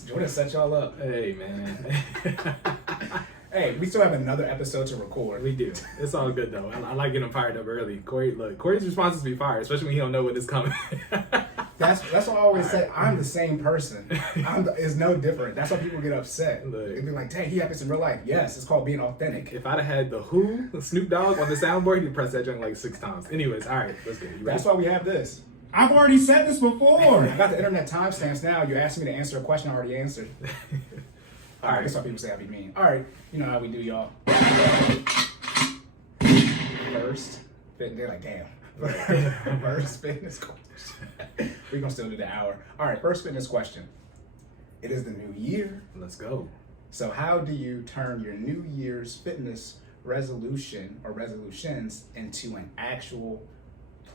Jordan set y'all up. Hey, man. Hey, we still have another episode to record. We do. It's all good, though. I like getting fired up early. Corey's response is to be fired, especially when he don't know when it's coming. That's what I always say. I'm the same person. It's no different. That's why people get upset. Look. They be like, dang, he happens in real life. Yes, it's called being authentic. If I'd have had the Snoop Dogg on the soundboard, he'd press that joint like 6 times. Anyways, all right, let's go. That's why we have this. I've already said this before. I got the internet timestamps now. You're asking me to answer a question I already answered. All right, that's why people say I be mean. All right, you know how we do, y'all. First, they're like, damn. First fitness question. We're gonna still do the hour. All right, first fitness question. It is the new year. Let's go. So how do you turn your New Year's fitness resolution or resolutions into an actual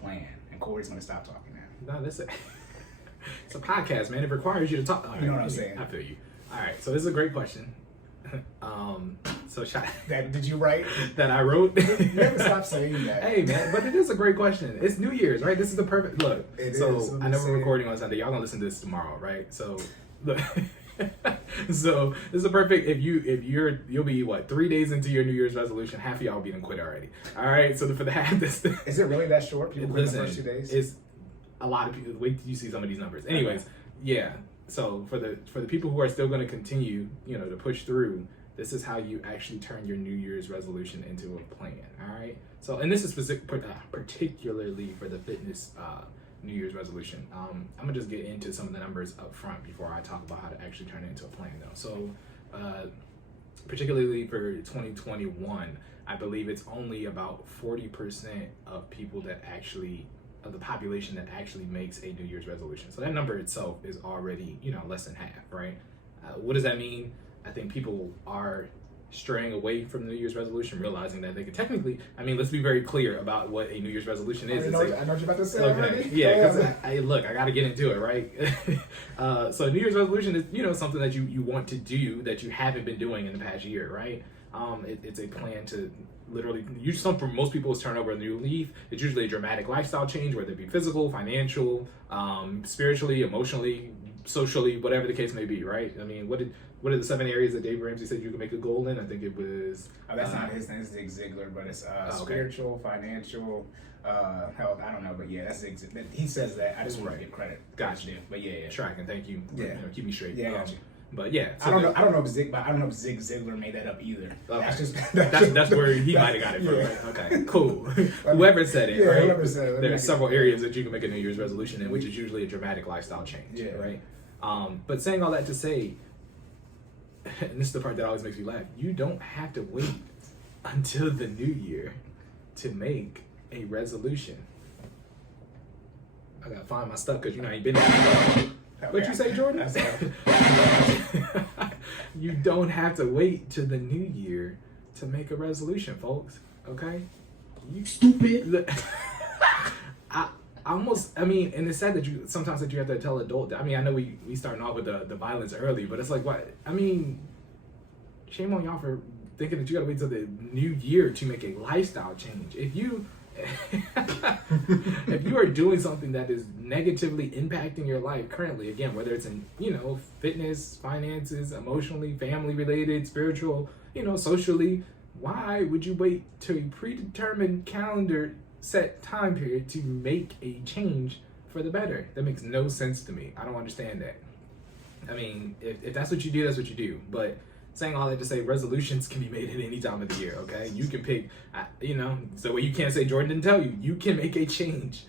plan? And Corey's gonna stop talking now. No, it's a podcast, man. It requires you to talk. You know what I'm saying? I feel you. All right, so this is a great question. Did you write? That I wrote. You never stop saying that. Hey, man, but it is a great question. It's New Year's, right? This is the perfect look. It so is. I know we're recording on Sunday. Y'all gonna listen to this tomorrow, right? So look. So this is a perfect. You'll be what 3 days into your New Year's resolution. Half of y'all be done quit already. All right. So for the half this. Is it really that short? People quit in the first 2 days. It's a lot of people. Wait till you see some of these numbers. Anyways, yeah. So for the people who are still going to continue, to push through, this is how you actually turn your New Year's resolution into a plan. All right. So and this is particularly for the fitness New Year's resolution. I'm gonna just get into some of the numbers up front before I talk about how to actually turn it into a plan, though. So particularly for 2021, I believe it's only about 40% of people of the population that actually makes a New Year's resolution. So that number itself is already, less than half, right? What does that mean? I think people are straying away from the New Year's resolution, realizing that they could technically, let's be very clear about what a New Year's resolution is. I know what you're about to say. Okay. Already. Yeah, because I got to get into it, right? So New Year's resolution is, something that you want to do that you haven't been doing in the past year, right? It's a plan to literally, for most people, is turn over a new leaf. It's usually a dramatic lifestyle change, whether it be physical, financial, spiritually, emotionally, socially, whatever the case may be, right? What are the 7 areas that Dave Ramsey said you can make a goal in? I think it was... that's not his name, it's Zig Ziglar, but it's spiritual, financial, health, I don't know, but yeah, that's Zig Ziglar. He says that, I just want to give credit. Gotcha. But yeah. Tracking, thank you. Yeah. Keep me straight. Yeah, I got you. But yeah, so I don't know if Zig Ziglar made that up either. Okay. That's where he might have got it from. Yeah. Right? Okay, cool. Whoever said it, right? Whoever said it. There are several areas that you can make a New Year's resolution in, which is usually a dramatic lifestyle change. Yeah. Right. But saying all that to say, and this is the part that always makes me laugh, you don't have to wait until the new year to make a resolution. I gotta find my stuff because I ain't been there. What'd you say, Jordan? You don't have to wait till the new year to make a resolution, folks. Okay? You stupid. And it's sad that you have to tell adult. I know we starting off with the violence early, but it's like, what? Shame on y'all for thinking that you gotta wait till the new year to make a lifestyle change. If you are doing something that is negatively impacting your life currently, again, whether it's in, fitness, finances, emotionally, family related, spiritual, socially, why would you wait to a predetermined calendar set time period to make a change for the better? That makes no sense to me. I don't understand that. If that's what you do, that's what you do. But saying all that to say, resolutions can be made at any time of the year, okay? You can pick, so you can't say Jordan didn't tell you. You can make a change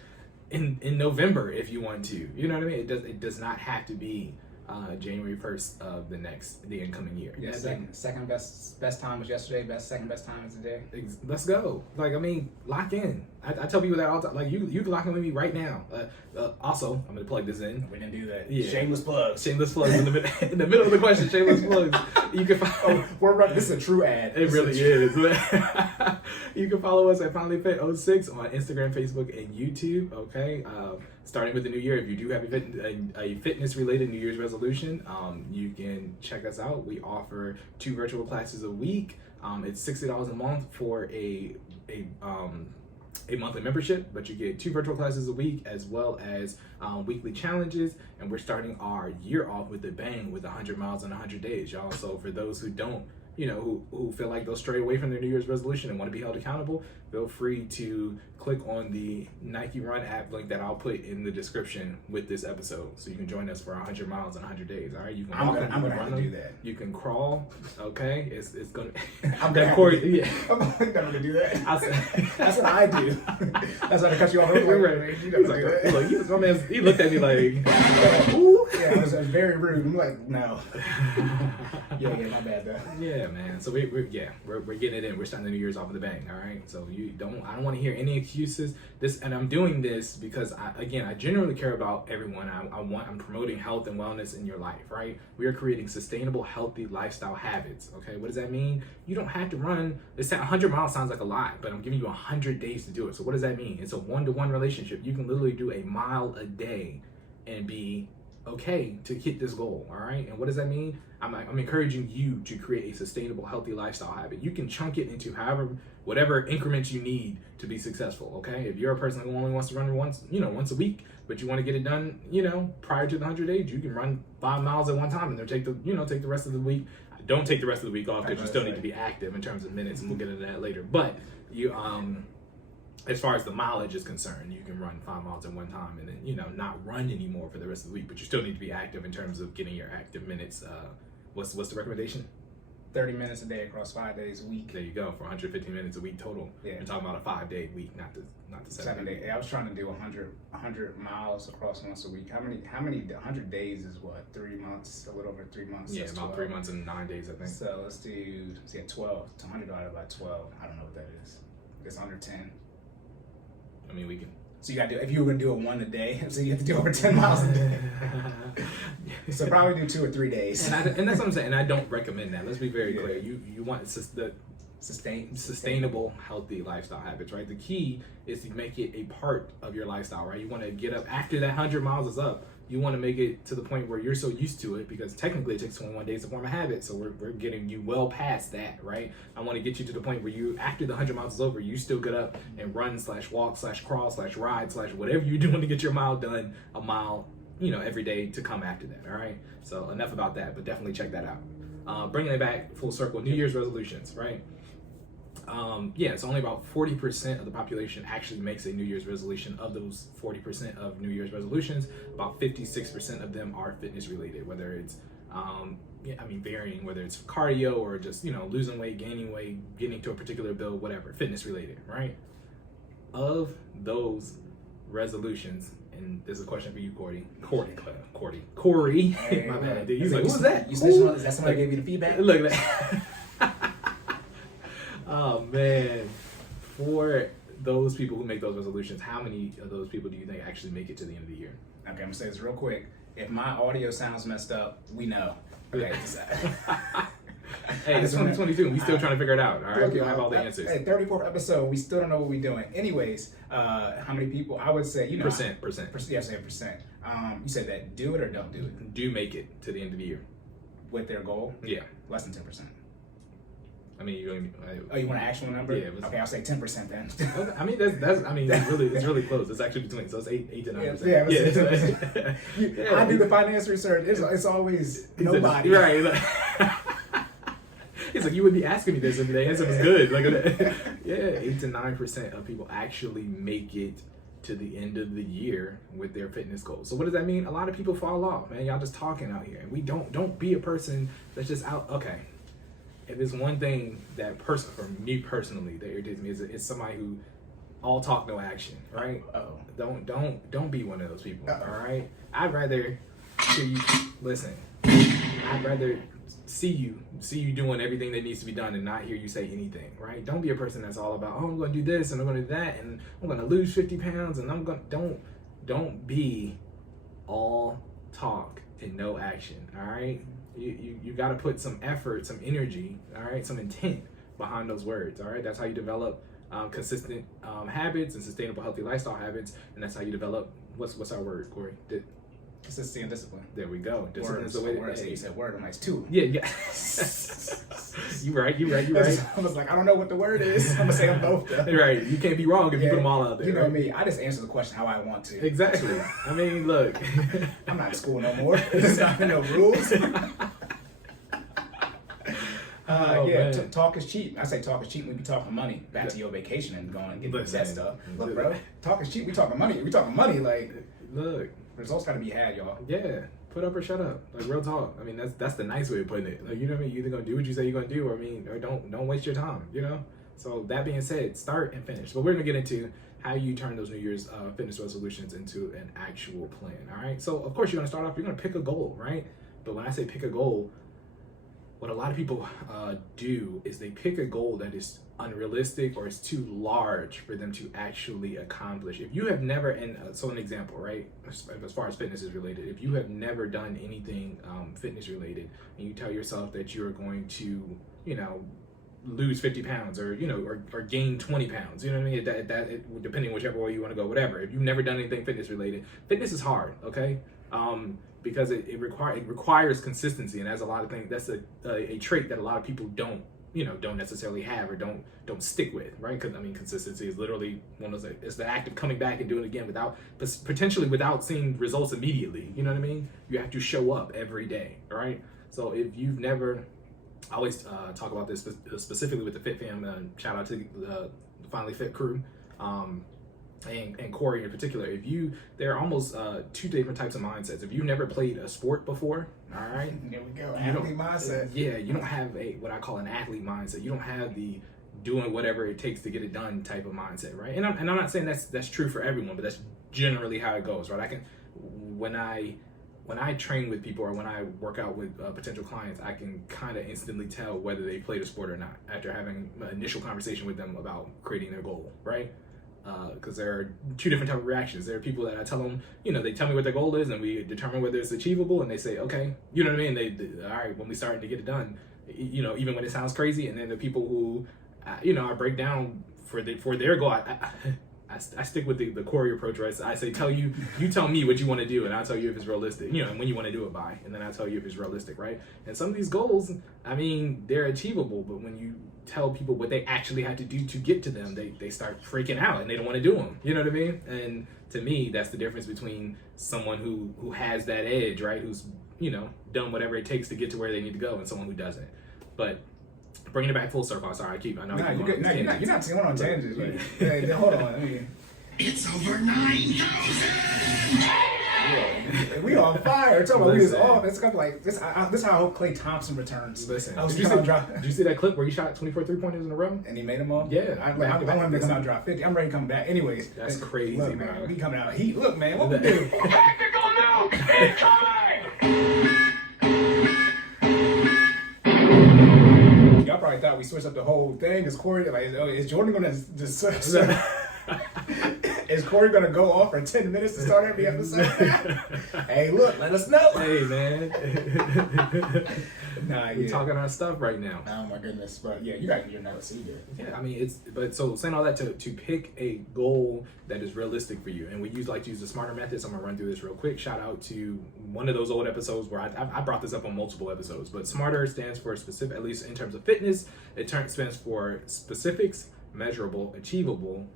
in November if you want to. You know what I mean? It does not have to be January 1st of the incoming year. Yeah, second best time was yesterday. Second best time is today. Let's go. Lock in. I tell people that all the time. You can lock in with me right now. Also, I'm gonna plug this in. We didn't do that. Yeah. Shameless plugs. Shameless plugs in the middle of the question. Shameless plugs. You can follow. We're running. This is a true ad. It really is. You can follow us at FinallyFit06 on Instagram, Facebook, and YouTube. Okay. Starting with the new year, if you do have a fitness-related New Year's resolution, you can check us out. We offer 2 virtual classes a week. It's $60 a month for a a monthly membership, but you get 2 virtual classes a week as well as weekly challenges. And we're starting our year off with a bang with 100 miles in 100 days, y'all. So for those who don't, who feel like they'll stray away from their New Year's resolution and want to be held accountable, feel free to click on the Nike Run app link that I'll put in the description with this episode, so you can join us for 100 miles in 100 days. All right, you can I'm gonna have to do that. You can crawl. Okay, it's gonna. I'm gonna Corey, yeah. I'm gonna do that. That's what I do. That's why I cut you off. Right. You never do that. My man, he looked at me like, ooh. Yeah, it was very rude. I'm like, no. Yeah, my bad though. Yeah, man. So we're getting it in. We're starting the New Year's off with a bang. All right. So I don't want to hear any excuses. And I'm doing this because I genuinely care about everyone. I'm promoting health and wellness in your life, right? We are creating sustainable, healthy lifestyle habits. Okay. What does that mean? You don't have to run. 100 miles sounds like a lot, but I'm giving you 100 days to do it. So what does that mean? It's a 1-to-1 relationship. You can literally do a mile a day and be okay to hit this goal. All right. And what does that mean? I'm encouraging you to create a sustainable, healthy lifestyle habit. You can chunk it into whatever increments you need to be successful. Okay. If you're a person who only wants to run once a week, but you want to get it done, prior to the 100 days, you can run 5 miles at one time and then take the rest of the week. Don't take the rest of the week off, because you still need to be active in terms of minutes, and we'll get into that later. But as far as the mileage is concerned, you can run 5 miles at one time and then, not run anymore for the rest of the week, but you still need to be active in terms of getting your active minutes. What's the recommendation? 30 minutes a day across 5 days a week. There you go, for 115 minutes a week total. Yeah. You're talking about a 5-day week, not the 7 day. Yeah, I was trying to do 100 miles across once a week. How many 100 days is what? 3 months, a little over 3 months. Yeah, That's about 12. 3 months and 9 days, I think. So let's do 12. It's 100 divided by 12. I don't know what that is. It's under 10. I mean, we can. So you got to do, if you were going to do it 1 a day, so you have to do over 10 miles a day. So probably do 2 or 3 days. And that's what I'm saying. And I don't recommend that. Let's be very clear. You want the sustainable, healthy lifestyle habits, right? The key is to make it a part of your lifestyle, right? You want to get up after that 100 miles is up. You want to make it to the point where you're so used to it, because technically it takes 21 days to form a habit. So we're getting you well past that, right? I want to get you to the point where after the 100 miles is over, you still get up and run / walk / crawl / ride / whatever you're doing to get your mile done, a mile, every day to come after that. All right. So enough about that, but definitely check that out. Bringing it back full circle, New Year's resolutions, right? It's only about 40% of the population actually makes a New Year's resolution. Of those 40% of New Year's resolutions, about 56% of them are fitness related, whether it's, varying, whether it's cardio or just, losing weight, gaining weight, getting to a particular build, whatever, fitness related, right? Of those resolutions, and there's a question for you, Cory. Hey, my bad, dude. He's like, who's that? Is that somebody who gave you the feedback? Look at that. Oh man, for those people who make those resolutions, how many of those people do you think actually make it to the end of the year? Okay, I'm gonna say this real quick. If my audio sounds messed up, we know. Okay. Hey, it's 2022 and we still trying to figure it out. All right, Okay, we don't have all the answers. Hey, 34th episode, we still don't know what we're doing. Anyways, how many people? I would say, Percent. Yeah, say a percent. You said that do it or don't do it. Do make it to the end of the year With their goal? Yeah. Less than 10%. I mean, you want an actual number? Yeah. Okay, I'll say 10% then. I mean, it's really close. It's actually between, so it's 8 to 9%. Yeah. I do the finance research. It's always nobody. Right. He's like, you would be asking me this if the answer was good. 8 to 9% of people actually make it to the end of the year with their fitness goals. So what does that mean? A lot of people fall off, man. Y'all just talking out here, and we don't be a person that's just out. Okay. If there's one thing that for me personally that irritates me is somebody who all talk no action, right? Don't be one of those people. All right, I'd rather hear you listen. I'd rather see you doing everything that needs to be done and not hear you say anything, right? Don't be a person that's all about, I'm going to do this and I'm going to do that and I'm going to lose 50 pounds and don't be all talk and no action. All right. You got to put some effort, some energy, all right, some intent behind those words, all right? That's how you develop consistent habits and sustainable, healthy lifestyle habits, and that's how you develop, what's our word, Cory? Consistency and discipline. There we go. Discipline is the way to. You said word. I'm like, it's two. Yeah. You right. I was like, I don't know what the word is. I'm gonna say them both. Though. Right. You can't be wrong if you put them all out there. You know right? me. I just answer the question how I want to. Exactly. I mean, look. I'm not in school no more. There's not no rules. Talk is cheap. I say talk is cheap when we be talking money. Back to your vacation and going and getting that stuff. Look, bro, talk is cheap. We talking money. We talking money. Like, look, results got to be had, y'all. Yeah, put up or shut up. Like real talk. I mean, that's the nice way of putting it. Like, you know what I mean? You either gonna do what you say you're gonna do, or don't waste your time. You know. So that being said, start and finish. But we're gonna get into how you turn those New Year's fitness resolutions into an actual plan. All right. So of course you're gonna start off. You're gonna pick a goal, right? But when I say pick a goal, what a lot of people do is they pick a goal that is unrealistic or is too large for them to actually accomplish. If you have never, so an example, right, as far as fitness is related, if you have never done anything fitness related, and you tell yourself that you're going to, lose 50 pounds or, or gain 20 pounds, you know what I mean? That depending whichever way you want to go, whatever. If you've never done anything fitness related, fitness is hard, okay? Because it requires consistency, and that's a lot of things. That's a trait that a lot of people don't necessarily have or don't stick with, right? Because consistency is literally one of those. It's the act of coming back and doing it again potentially without seeing results immediately. You know what I mean? You have to show up every day, all right? So if you've never, I always talk about this specifically with the Fit Fam. Shout out to the FinallyFit crew. And Cory in particular, there are almost two different types of mindsets. If you've never played a sport before, all right, there we go, athlete mindset. Yeah, you don't have what I call an athlete mindset. You don't have the doing whatever it takes to get it done type of mindset, right? And I'm not saying that's true for everyone, but that's generally how it goes, right? When I train with people or when I work out with potential clients, I can kind of instantly tell whether they played a sport or not after having an initial conversation with them about creating their goal, right? Because there are two different type of reactions. There are people that I tell them, they tell me what their goal is and we determine whether it's achievable, and they say, okay, you know what I mean? They all right, when we start to get it done, even when it sounds crazy. And then the people who, I break down for their goal. I stick with the Cory approach, right? So I say, you tell me what you want to do, and I'll tell you if it's realistic, and when you want to do it by, and then I'll tell you if it's realistic, right? And some of these goals, they're achievable, but when you tell people what they actually have to do to get to them, they start freaking out and they don't want to do them. You know what I mean? And to me, that's the difference between someone who has that edge, right? Who's, done whatever it takes to get to where they need to go, and someone who doesn't. But bringing it back full circle. Sorry, you're not going on tangents. Hey, hold on. It's over 9,000. Yeah, we on fire. Talking about we is off. It's kind of like this. This is how I hope Klay Thompson returns. Listen, did you see that clip where he shot 24 3-pointers in a row and he made them all? Yeah, I want him to come out and drop 50. I'm ready to come back. Anyways, that's crazy, look, man. We coming out heat. Look, man, what we do? Tactical nuke incoming. Y'all probably thought we switched up the whole thing. Is Cory is Jordan gonna just? Is Cory gonna go off for 10 minutes to start every episode? Hey, look, let us know. Hey, man. We're talking our stuff right now. Oh my goodness, but yeah, you got your notes. You good? Yeah, so saying all that to pick a goal that is realistic for you, and we like to use the SMARTER method. So I'm gonna run through this real quick. Shout out to one of those old episodes where I brought this up on multiple episodes. But SMARTER stands for specific, at least in terms of fitness. It stands for specifics, measurable, achievable,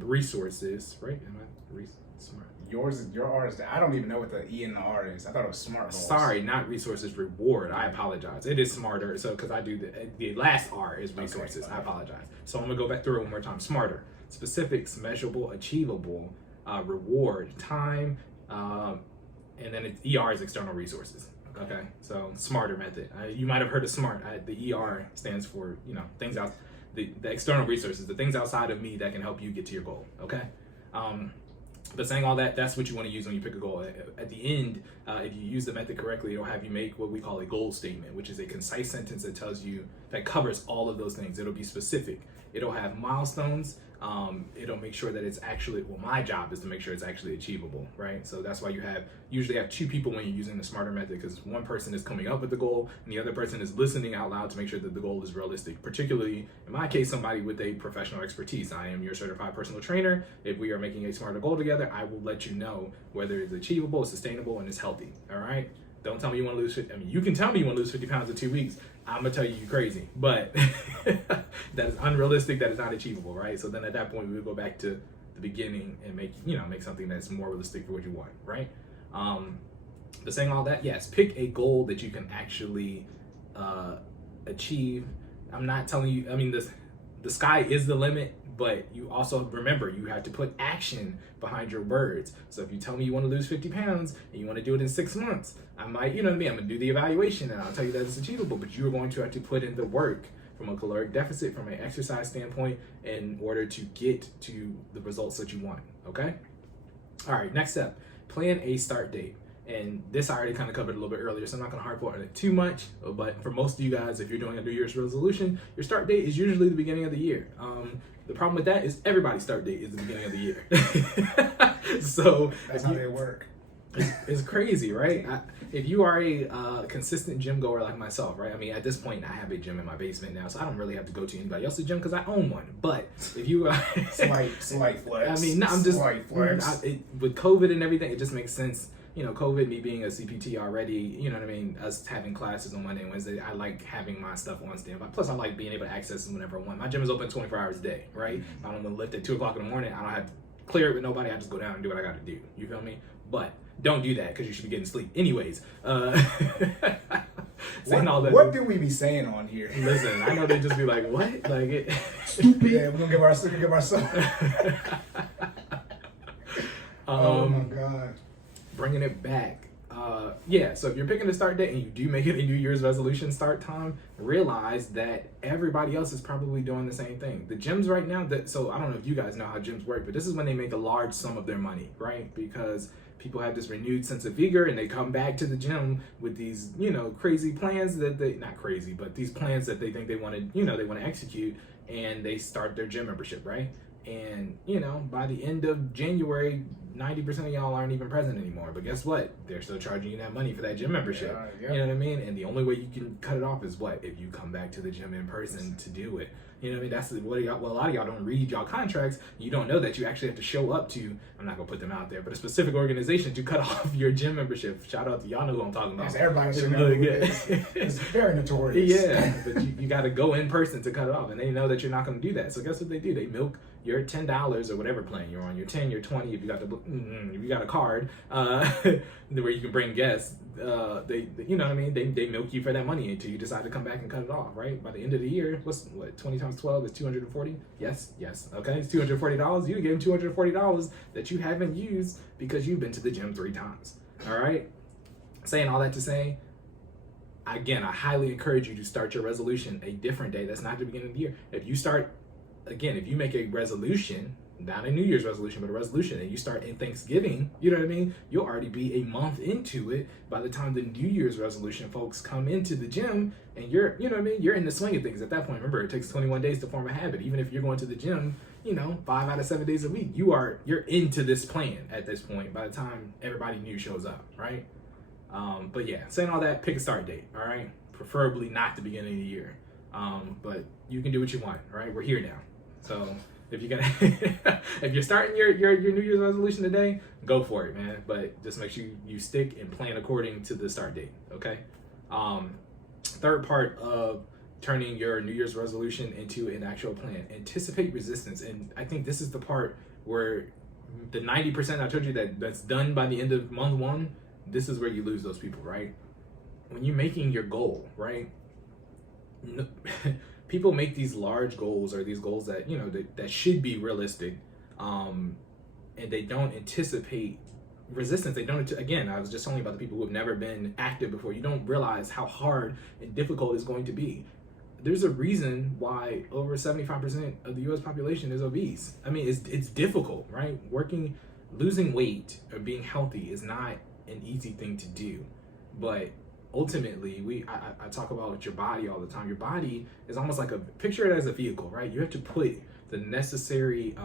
resources. Right? Am I smart? Your R is I don't even know what the E and the R is. I thought it was SMART goals. Sorry, not resources, reward. I apologize. It is SMARTER. So because I do the last R is resources. Okay. I apologize. So I'm gonna go back through it one more time. SMARTER: specifics, measurable, achievable, reward, time, and then ER is external resources. Okay, so SMARTER method. You might have heard of SMART. The ER stands for things out, the external resources, the things outside of me that can help you get to your goal. Okay. But saying all that, that's what you want to use when you pick a goal. At the end, if you use the method correctly, it'll have you make what we call a goal statement, which is a concise sentence that covers all of those things. It'll be specific. It'll have milestones it'll make sure that it's actually, well, my job is to make sure it's actually achievable, right? So that's why you usually have two people when you're using the smarter method, because one person is coming up with the goal and the other person is listening out loud to make sure that the goal is realistic. Particularly, in my case, somebody with a professional expertise. I am your certified personal trainer. If we are making a smarter goal together, I will let you know whether it's achievable, sustainable, and it's healthy, all right? Don't tell me you want to lose 50. I mean, you can tell me you want to lose 50 pounds in 2 weeks. I'm going to tell you you're crazy. But that is unrealistic. That is not achievable, right? So then at that point, we would go back to the beginning and make something that's more realistic for what you want, right? But saying all that, yes, pick a goal that you can actually achieve. I'm not telling you, I mean, the sky is the limit, but you also remember you have to put action behind your words. So if you tell me you want to lose 50 pounds and you want to do it in 6 months, I might, you know what I mean? I'm going to do the evaluation and I'll tell you that it's achievable, but you're going to have to put in the work from a caloric deficit, from an exercise standpoint, in order to get to the results that you want, okay? All right, next step, plan a start date. And this I already kind of covered a little bit earlier, so I'm not going to harp on it too much. But for most of you guys, if you're doing a New Year's resolution, your start date is usually the beginning of the year. The problem with that is everybody's start date is the beginning of the year. So that's how they work. It's crazy, right? If you are a consistent gym goer like myself, right? I mean, at this point, I have a gym in my basement now, so I don't really have to go to anybody else's gym because I own one. But if you, slight flex. I mean, no, I'm just slight flex. With COVID and everything, it just makes sense. You know, COVID, me being a CPT already, you know what I mean, us having classes on Monday and Wednesday, I like having my stuff on standby. Plus, I like being able to access it whenever I want. My gym is open 24 hours a day, right? If I don't want to lift at 2 o'clock in the morning, I don't have to clear it with nobody. I just go down and do what I got to do. You feel me? But don't do that because you should be getting sleep. Anyways, what do we be saying on here? Listen, I know they just be like, what? Like it. Stupid. Yeah, we're gonna give ourselves. Oh my God. Bringing it back. So if you're picking a start date and you do make it a New Year's resolution start time, realize that everybody else is probably doing the same thing. The gyms right now, so I don't know if you guys know how gyms work, but this is when they make a large sum of their money, right? Because people have this renewed sense of vigor and they come back to the gym with these, crazy plans that not crazy, but these plans that they think they want to execute, and they start their gym membership, right? And, by the end of January, 90% of y'all aren't even present anymore. But guess what? They're still charging you that money for that gym membership. Yeah. You know what I mean? And the only way you can cut it off is what? If you come back to the gym in person to do it. You know what I mean? That's what a lot of y'all don't read y'all contracts. You don't know that you actually have to show up to, I'm not going to put them out there, but a specific organization to cut off your gym membership. Shout out to y'all know who I'm talking about. Yes, everybody should know. It's very notorious. Yeah, but you got to go in person to cut it off. And they know that you're not going to do that. So guess what they do? They milk your $10 or whatever plan you're on, your 10, your 20, if you got a card where you can bring guests, they you know what I mean, they milk you for that money until you decide to come back and cut it off, right? By the end of the year, 20 times 12 is 240? Yes, okay, it's $240. You gave them $240 that you haven't used because you've been to the gym 3 times, all right? Saying all that to say, again, I highly encourage you to start your resolution a different day. That's not the beginning of the year. If you make a resolution, not a New Year's resolution, but a resolution, and you start in Thanksgiving, you know what I mean? You'll already be a month into it by the time the New Year's resolution folks come into the gym, and you're in the swing of things at that point. Remember, it takes 21 days to form a habit. Even if you're going to the gym, 5 out of 7 days a week, you're into this plan at this point by the time everybody new shows up, right? But yeah, saying all that, pick a start date, all right? Preferably not the beginning of the year. But you can do what you want, right? We're here now. So if you're starting your New Year's resolution today, go for it, man. But just make sure you stick and plan according to the start date, okay? Third part of turning your New Year's resolution into an actual plan, anticipate resistance. And I think this is the part where the 90% I told you that's done by the end of month 1, this is where you lose those people, right? When you're making your goal, right? People make these large goals or these goals that that should be realistic, and they don't anticipate resistance. They don't. Again, I was just telling you about the people who have never been active before. You don't realize how hard and difficult it's going to be. There's a reason why over 75% of the U.S. population is obese. I mean, it's difficult, right? Losing weight or being healthy is not an easy thing to do, but ultimately, I talk about your body all the time. Your body is almost like picture it as a vehicle, right? You have to put the necessary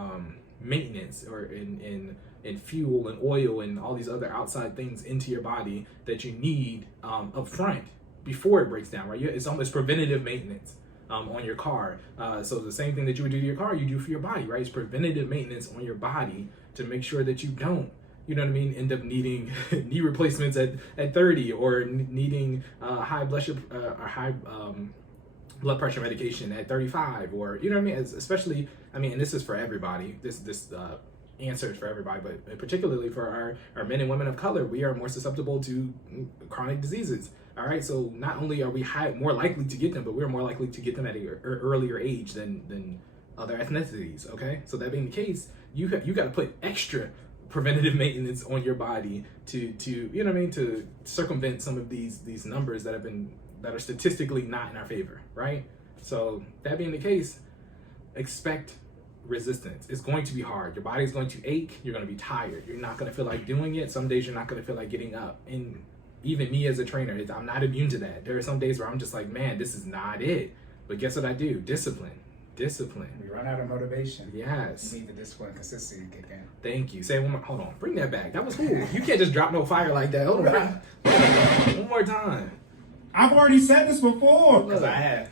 maintenance or in fuel and oil and all these other outside things into your body that you need up front before it breaks down, right? It's almost preventative maintenance on your car. So the same thing that you would do to your car, you do for your body, right? It's preventative maintenance on your body to make sure that you don't, you know what I mean, end up needing knee replacements at 30 or needing high blood pressure medication at 35, or, you know what I mean? Especially, I mean, and this is for everybody. This answer is for everybody, but particularly for our men and women of color, we are more susceptible to chronic diseases. All right, so not only are we more likely to get them, but we're more likely to get them at an earlier age than other ethnicities. Okay, so that being the case, you got to put extra preventative maintenance on your body to you know what I mean, to circumvent some of these numbers that are statistically not in our favor, right? So that being the case, expect resistance. It's going to be hard. Your body's going to ache. You're going to be tired. You're not going to feel like doing it. Some days you're not going to feel like getting up. And even me as a trainer, I'm not immune to that. There are some days where I'm just like, man, this is not it. But guess what I do? Discipline. We run out of motivation. Yes. You need the discipline and consistency to kick in. Thank you. Say it one more. Hold on. Bring that back. That was cool. You can't just drop no fire like that. Hold on. One more time. I've already said this before. Because I have.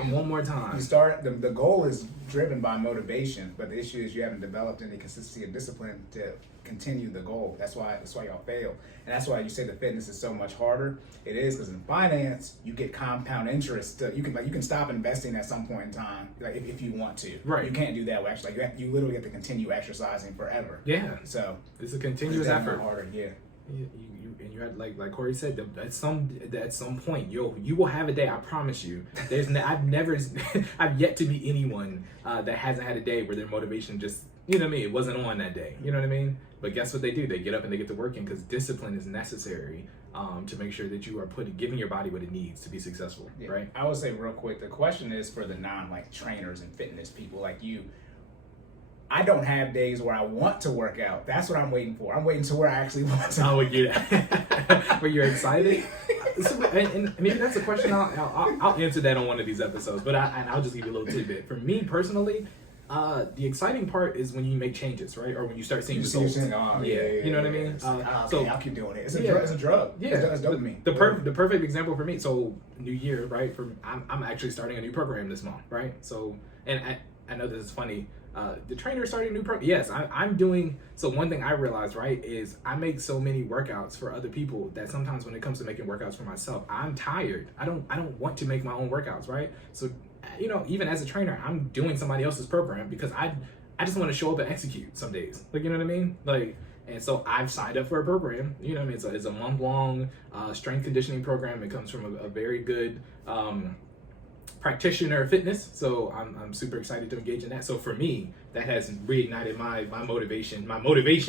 And one more time. You start, the goal is driven by motivation, but the issue is you haven't developed any consistency and discipline to continue the goal. That's why y'all fail. And that's why you say the fitness is so much harder. It is, because in finance, you get compound interest. You can stop investing at some point in time, like if you want to. Right. You can't do that. Actually, you literally have to continue exercising forever. Yeah. So it's a continuous effort. Harder, yeah. And you had, like Cory said, at some point you will have a day. I promise you. I've yet to meet anyone that hasn't had a day where their motivation just, you know what I mean, it wasn't on that day. You know what I mean? But guess what they do? They get up and they get to working, because discipline is necessary to make sure that you are giving your body what it needs to be successful. Yeah. Right? I would say real quick, the question is for the trainers and fitness people like you. I don't have days where I want to work out. That's what I'm waiting for. I'm waiting to where I actually want to. Oh, where you're excited? And maybe that's a question I'll answer that on one of these episodes. But I'll just give you a little tidbit. For me personally, the exciting part is when you make changes, right? Or when you start seeing results. You know what I mean? So I'll keep doing it. It's a drug. Yeah, it's dopamine. The perfect example for me. So New Year, right? I'm actually starting a new program this month, right? So, and I know this is funny. The trainer started a new program. Yes, I'm doing. So one thing I realized, right, is I make so many workouts for other people that sometimes when it comes to making workouts for myself, I'm tired. I don't want to make my own workouts, right? So, you know, even as a trainer, I'm doing somebody else's program because I just want to show up and execute some days. Like, you know what I mean? Like, and so I've signed up for a program. You know what I mean? It's a month-long strength conditioning program. It comes from a very good practitioner of fitness, so I'm super excited to engage in that. So for me, that has reignited my motivation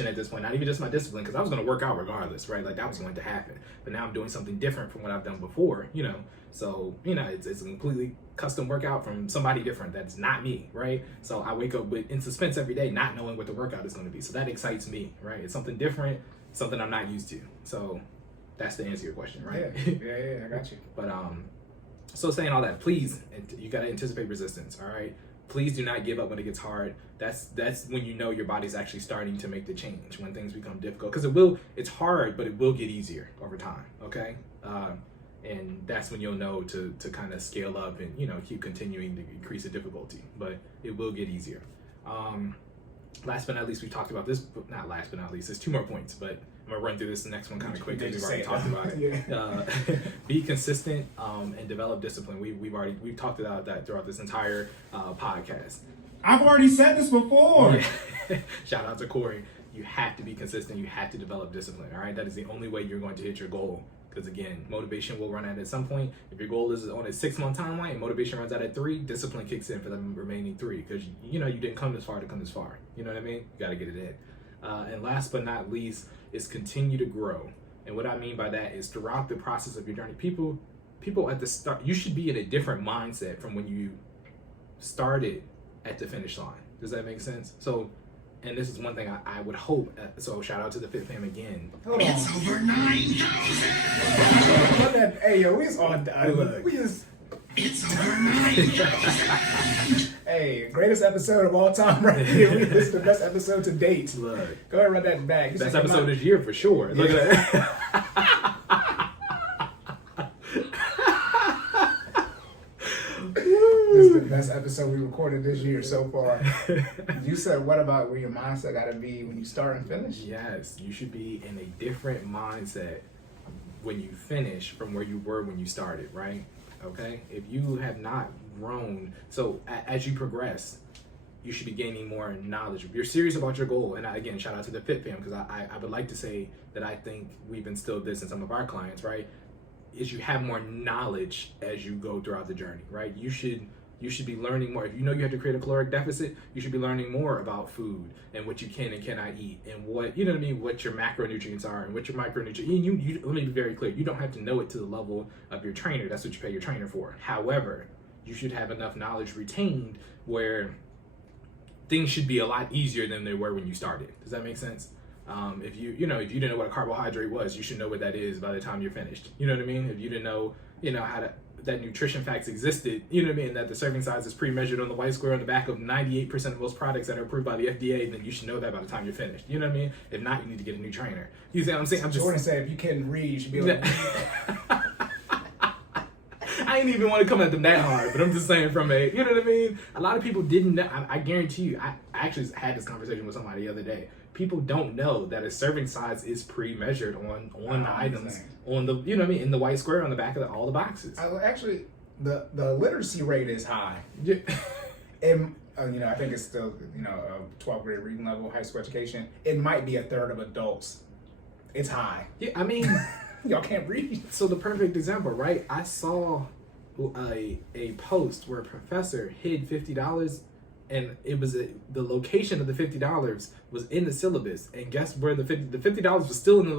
at this point, not even just my discipline, because I was going to work out regardless, right? Like that was going to happen, but now I'm doing something different from what I've done before, you know. So, you know, it's a completely custom workout from somebody different that's not me, right? So I wake up in suspense every day, not knowing what the workout is going to be. So that excites me, right? It's something different, something I'm not used to. So that's the answer to your question, right? Yeah, I got you. But so saying all that, please, you got to anticipate resistance, all right? Please do not give up when it gets hard. That's when you know your body's actually starting to make the change, when things become difficult. Because it's hard, but it will get easier over time, okay? And that's when you'll know to kind of scale up and, you know, keep continuing to increase the difficulty. But it will get easier. Last but not least, we talked about this, not last but not least, there's 2 more points, but I'm gonna run through this next one kind of quick because we've already talked about it. Be consistent and develop discipline. We've talked about that throughout this entire podcast. I've already said this before. Shout out to Cory. You have to be consistent. You have to develop discipline. All right, that is the only way you're going to hit your goal. Because again, motivation will run out at some point. If your goal is on a 6-month timeline, and motivation runs out at 3, discipline kicks in for the remaining 3. Because you know you didn't come this far to come this far. You know what I mean? You got to get it in. And last but not least is continue to grow. And what I mean by that is throughout the process of your journey, people at the start, you should be in a different mindset from when you started at the finish line. Does that make sense? So, and this is one thing I would hope. So shout out to the Fit Fam again. It's over 9,000. Hey yo, we just on. It's over 9,000. Hey Hey, greatest episode of all time right here. This is the best episode to date. Look, Go ahead and run that back. You best said episode this year for sure. Look at that. This is the best episode we recorded this year so far. You said, what about where your mindset got to be when you start and finish? Yes, you should be in a different mindset when you finish from where you were when you started, right? Okay? If you have not grown, so as you progress, you should be gaining more knowledge. If you're serious about your goal, and again, shout out to the Fit fam, because I would like to say that I think we've instilled this in some of our clients, right? Is you have more knowledge as you go throughout the journey, right? You should be learning more. If you know you have to create a caloric deficit, you should be learning more about food and what you can and cannot eat and what, you know what I mean, what your macronutrients are and what your micronutrients. You let me be very clear. You don't have to know it to the level of your trainer. That's what you pay your trainer for. However, you should have enough knowledge retained where things should be a lot easier than they were when you started. Does that make sense? If you didn't know what a carbohydrate was, you should know what that is by the time you're finished. You know what I mean? If you didn't know, that nutrition facts existed, you know what I mean, that the serving size is pre-measured on the white square on the back of 98% of most products that are approved by the FDA, then you should know that by the time you're finished. You know what I mean? If not, you need to get a new trainer. You see what I'm saying? Jordan said, if you can read, you should be able to read. I ain't even want to come at them that hard, but I'm just saying from a, you know what I mean? A lot of people didn't know. I guarantee you, I actually had this conversation with somebody the other day. People don't know that a serving size is pre-measured on the items, on the, you know what I mean, in the white square on the back of all the boxes. Actually, the literacy rate is high. Yeah. And, I think it's still, a 12th grade reading level, high school education. It might be a third of adults. It's high. Yeah, I mean, y'all can't read. So the perfect example, right? I saw a post where a professor hid $50, and it was the location of the $50 was in the syllabus, and guess where the $50 was still in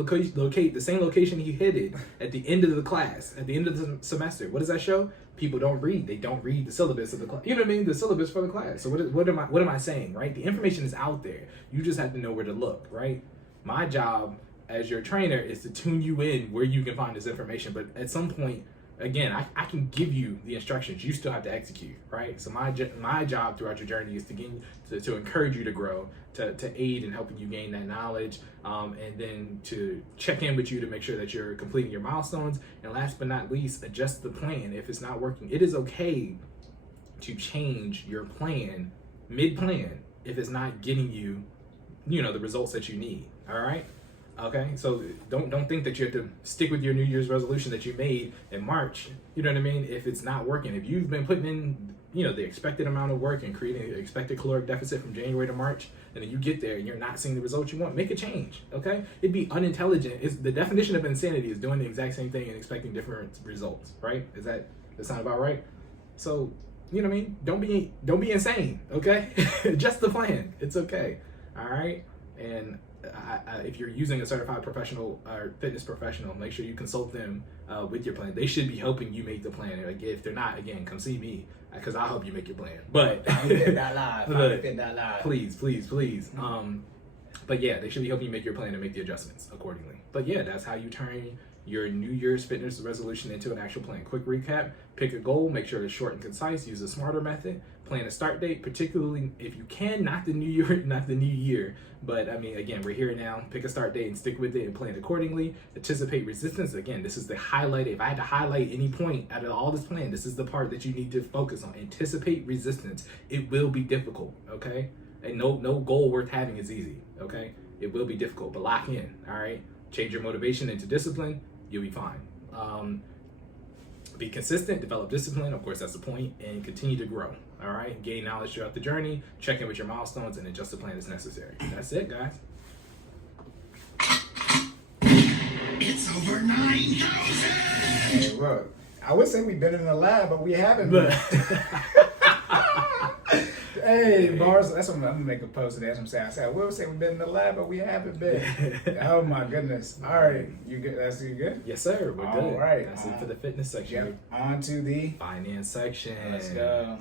the same location he hid it at the end of the class, at the end of the semester. What does that show? People don't read. They don't read the syllabus of the class. You know what I mean? The syllabus for the class. So what am I saying, right? The information is out there. You just have to know where to look, right? My job as your trainer is to tune you in where you can find this information. But at some point, again, I can give you the instructions. You still have to execute, right? So my job throughout your journey is to encourage you to grow, to aid in helping you gain that knowledge, and then to check in with you to make sure that you're completing your milestones. And last but not least, adjust the plan. If it's not working, it is okay to change your plan mid-plan if it's not getting you, the results that you need, all right? Okay, so don't think that you have to stick with your New Year's resolution that you made in March. You know what I mean? If it's not working, if you've been putting in, the expected amount of work and creating an expected caloric deficit from January to March, and then you get there and you're not seeing the results you want, make a change. Okay, it'd be unintelligent. The definition of insanity is doing the exact same thing and expecting different results. Right? That sound about right? So you know what I mean? Don't be insane. Okay, adjust the plan. It's okay. All right, and. If you're using a certified professional or fitness professional, make sure you consult them with your plan. They should be helping you make the plan. Like, if they're not, again, come see me because I'll help you make your plan. But please. But yeah, they should be helping you make your plan and make the adjustments accordingly. But yeah, that's how you turn your New Year's fitness resolution into an actual plan. Quick recap: pick a goal, make sure it's short and concise. Use a smarter method. Plan a start date, particularly if you can, not the new year. But I mean, again, we're here now. Pick a start date and stick with it and plan accordingly. Anticipate resistance. Again, this is the highlight. If I had to highlight any point out of all this plan, this is the part that you need to focus on. Anticipate resistance. It will be difficult, okay? And no goal worth having is easy, okay? It will be difficult, but lock in, all right? Change your motivation into discipline. You'll be fine. Be consistent, develop discipline, of course that's the point, and continue to grow, all right? Gain knowledge throughout the journey, check in with your milestones, and adjust the plan as necessary. That's it, guys. It's over 9,000! Hey, look, I would say we've been in the lab, but we haven't been. Hey, bars, that's what I'm gonna make a post of that. That's what I'm saying. I said, I will say we've been in the lab, but we haven't been. Oh my goodness. All right, you good? That's you good? Yes, sir. We're good. All right. That's it for the fitness section. Yep. On to the finance section. Let's go.